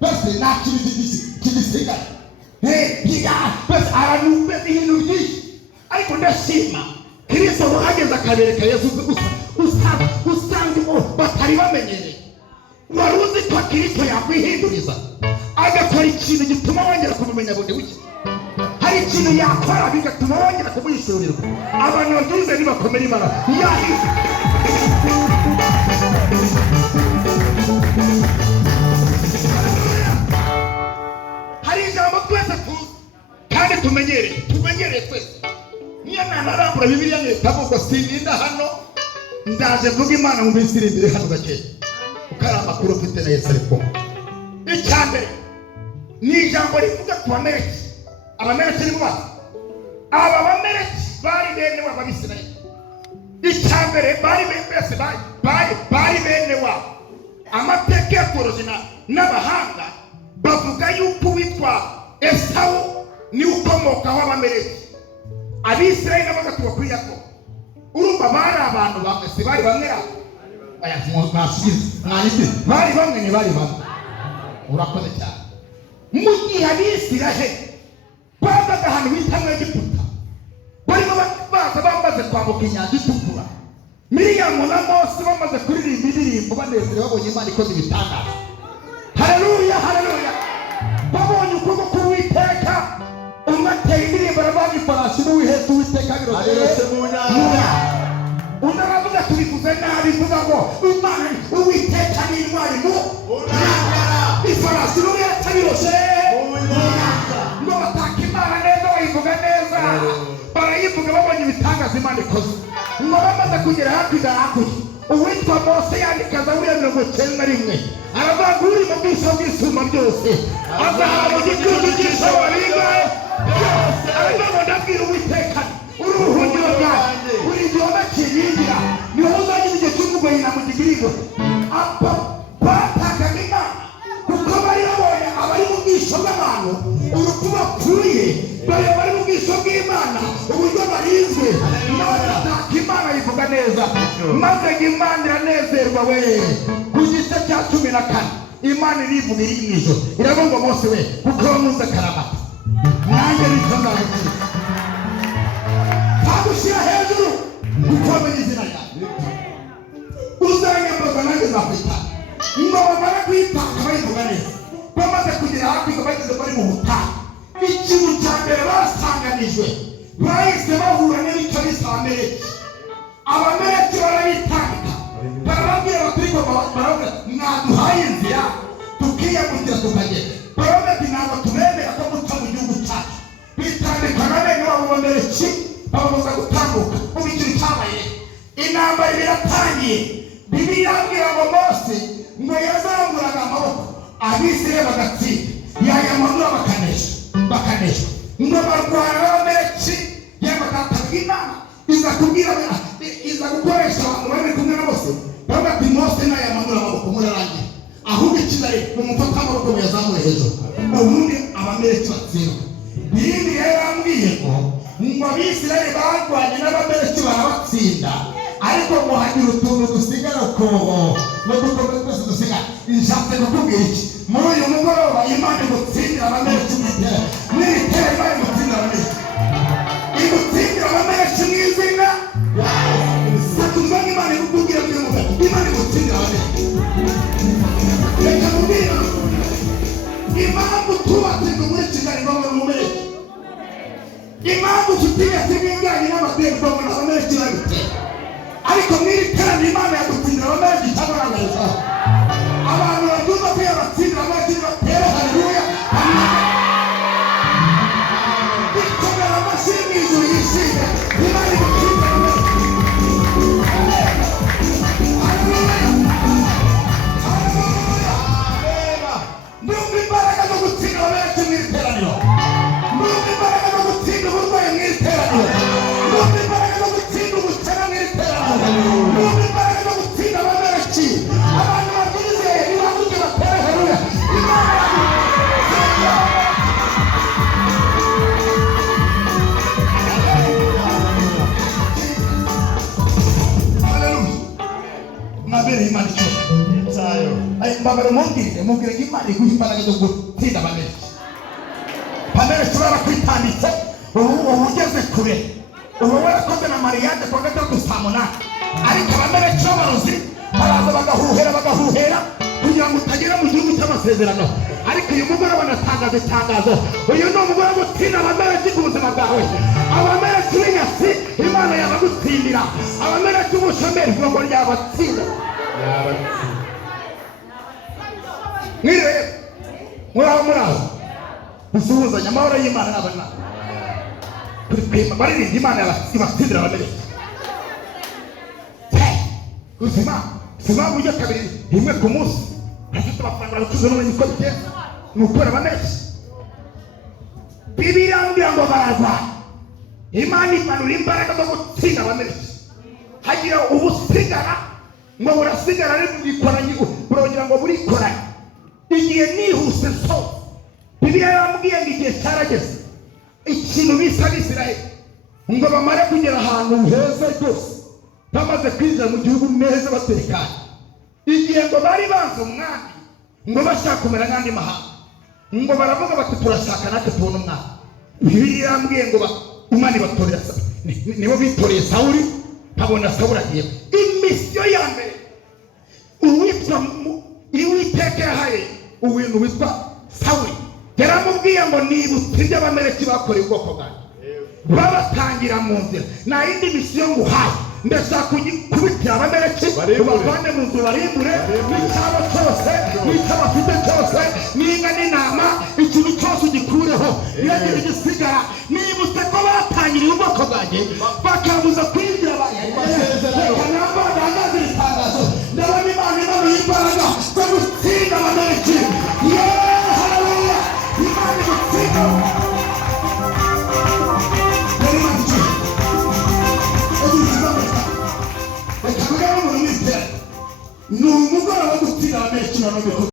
bese nta kintu kigisigaye bese aranumve ibintu byinshi. Ariko ndashima Kristo ahageze akabereka Yesu usanga batari bamenyereye. Wari uzi ko Kristo yakwihinduriza agakora ikintu gituma wongera kumumenya bundi buke. Hari ikintu yakora bigatuma wongera kumwishurirwa. Abantu babyuze nibakomera Imana yahize. Hari ijambo twese tuzi kandi tumenyereye twese. Niyo narambura Bibiliya nkitavuga sininda hano ndaje mvuga Imana mu minsi iri imbere hano gake. Ukari amakuru ufite na Yesu ariko icyambere ni ijambo rivuga ku Bameleki. Abameleki ni bwa aba Bameleki bari bene w'Abisirayeli. Icyambere bari bene wa amateka yakorozina n'abahanga bavuga yuko witwa Esawu ni ukomoka w'Abameleki. Abisirayeli n'abagatuba kuri Yakobo. Urumva bari abantu bamwe se bari bamwe aya bari bamwe ni bari bamwe. Urakoze cyane. Mu gihe Abisirayeli bazaga ahantu bita mu Egiputa barimo baza bamaze kwambuka inyanja itukura, Miriyamu na Mose bamaze kuririmba indirimbo banezerewe babonye Imana ikoze ibitangaza. Haleluya haleluya. Babonye ukuboko k'Uwiteka umateye indirimbo aravuga ifarashi n'uwihetse Uwiteka birose mu nyanja. Unaravuga tubivuze nabi vuga ngo Imana Uwiteka ni intwari mu nyanja. Ifarashi n'uwihetse birose mu nyanja. Ngo bataka Imana neza bayivuga neza. Barayivuga babonye ibitangaza Imana ikoze. Ngo bamaze kugera hakurya uwitwa Mose yandika Zaburi ya 91 aravuga ngo uri mu bwiso bw'isumba byose azaba mu gicucu cy'ishoboringa byose. Aravuga ngo ndabwira Uwiteka uruhungiro rwanjye uri igihome kinyigira niho uzagira igihe cy'umugoyi na mu gigirigo. Apa batakaga Imana kuko bari babonye abari mu bwiso bw'abantu urupfu bapfuye, bari mu bwiso bw'Imana uburyo barinzwe. Imana yivuga neza maze Imana iranezerwa we. Ku gice cya 14 Imana irivuga iri mu ijoro iravuga ngo Mose we kuko wamuze akaramata nanjye nitondagukira agushyira hejuru kuko wamenye izina ryawe uzanyambaza nanjye nzakwita. Ngo bamara kwitanga bayivuga neza bamaze kugera hakurya bageze bari mu butayu. Ikintu cya mbere basanganijwe bahise bahura n'ibice by'Abameleki. Abameleki barabitanga barababwira bati baravuga mwaduhaye inzira tukiyamukira tukagera. Baravuga ati ntabwo tubemera ko muca mu gihugu cyacu. Bitandika na bene wabo Bameleki bababuza gutambuka. Ubu ikintu cyabaye intambara biratangiye. Bibiliya irambwira ngo Mose ngo yazamuraga amaboko Abisirayeli bagatsinda yayamanura bakanesha. Ngo barwana n'Abameleki y'abatataga Imana iza gukoresha abantu bari kumwe na Mose. Baravuga ati Mose nayamanura amaboko murarangira ahubwo ikizare umufata amaboko muyazamure hejuru ubundi Abameleki batsindwa. Bibiliya yarambwiye ngo Abisirayeli barwanye n'Abameleki barabatsinda ariko ngo hagira utuntu dusigara kobo n'udukombe twese dusigara. Nshatse kukubwira iki muri uyu mugoroba Imana igutsindira Abameleki n'ibitero Imana igutsindira Abameleki igutsindira Abameleki mu izina sakuza Imana ikubwira ngo Imana igutsindira Abameleki. Reka mubwira impamvu tubatsinda muri Kigali ngo muri Abameleki, impamvu tutigeze binganye n'amadeni ngo muri Abameleki babitera. Ariko mwiri kandi Imana yagutsindira Abameleki itabarangariza abantu babyumva ko yabatsindira Abameleki batera. Haleluya bikomera amashyi mu ijuru yishimye Imana igutsindira Abameleki. Ndumva imbaraga zo gutsindira Abameleki mu iteraniro. Ndumva imbaraga zo gutsinda uburwayi mu iteraniro. Ndumva imbaraga zo gutsinda ubukene mu iteraniro. Ndumva imbaraga zo gutsinda Abameleki. Abana mbabara mubwire Imana iguha imbaraga zo gutsinda abamereki. Abamereki barakwitanditse, ubu ugeze kure, ubu warakoze na mariage kwa gatatu saa munani, ariko abamereki b'abarozi baraza bagahuhera kugira ngo utagera mu gihugu cy'amasezerano. Ariko uyu mugore banatangaza itangazo, uyu ni umugore wo gutsinda abamereki ku buzima bwawe. Abamereki b'inyatsi Imana yabagutsindira, abamereki b'ubushomeri ngo ryabatsinda. Mwire muraho usuhuzanya amahoro y'Imana n'abana baririnda Imana yabatsindira abamereki. Ubuzima sima buryo kabiri rimwe ku munsi afite amafaranga abacuruza n'ubumenyi ko biteza ni ukubera abamereki. Bibiliya irambwira ngo baragwa, Imana imanura imbaraga zo gutsinda abamereki. Hagira ubusigara ngo burasigara n'ibikoranye burongera ngo burikoranye. Igihe nihuse so Bibiliya yambwiye ngo igihe cyarageze ikintu bisa n'Isiraheli ngo bamare kugera ahantu heza rwose bamaze kwinjira mu gihugu neza batekanye. Igihe ngo bari banze umwami ngo bashaka kumera nk'andi mahanga, ngo baravuga bati turashaka natwe tubona umwami. Bibiliya yambwiye ngo Imana ibatorera nibo bitoreye Sawuli, babona Sawuli agiye. Imisiyo ya mbere uwitwa Uwiteka yahaye uwintu witwa Sawuli, yaramubwiye ngo nibutse ibyo abamereki bakoreye ubwoko bwanjye, babatangira mu nzira. Nta yindi misiyo nguhaye, ndashaka kubitira abamereki ubavane mu nzu barimbure n'icyabo cyose n'icyo bafite cyose, n'inka n'intama, ikintu cyose ugikureho. Iyo gisigara nibutse ko batangiriye ubwoko bwanjye bakabuza kwinjira reka namba batangaza itangazo. Ndabona Imana imanuye imbaraga zo gutsinda abamereki. Haleluya! Imana igutsinda. Ni umugoroba wo gutsinda abamereki.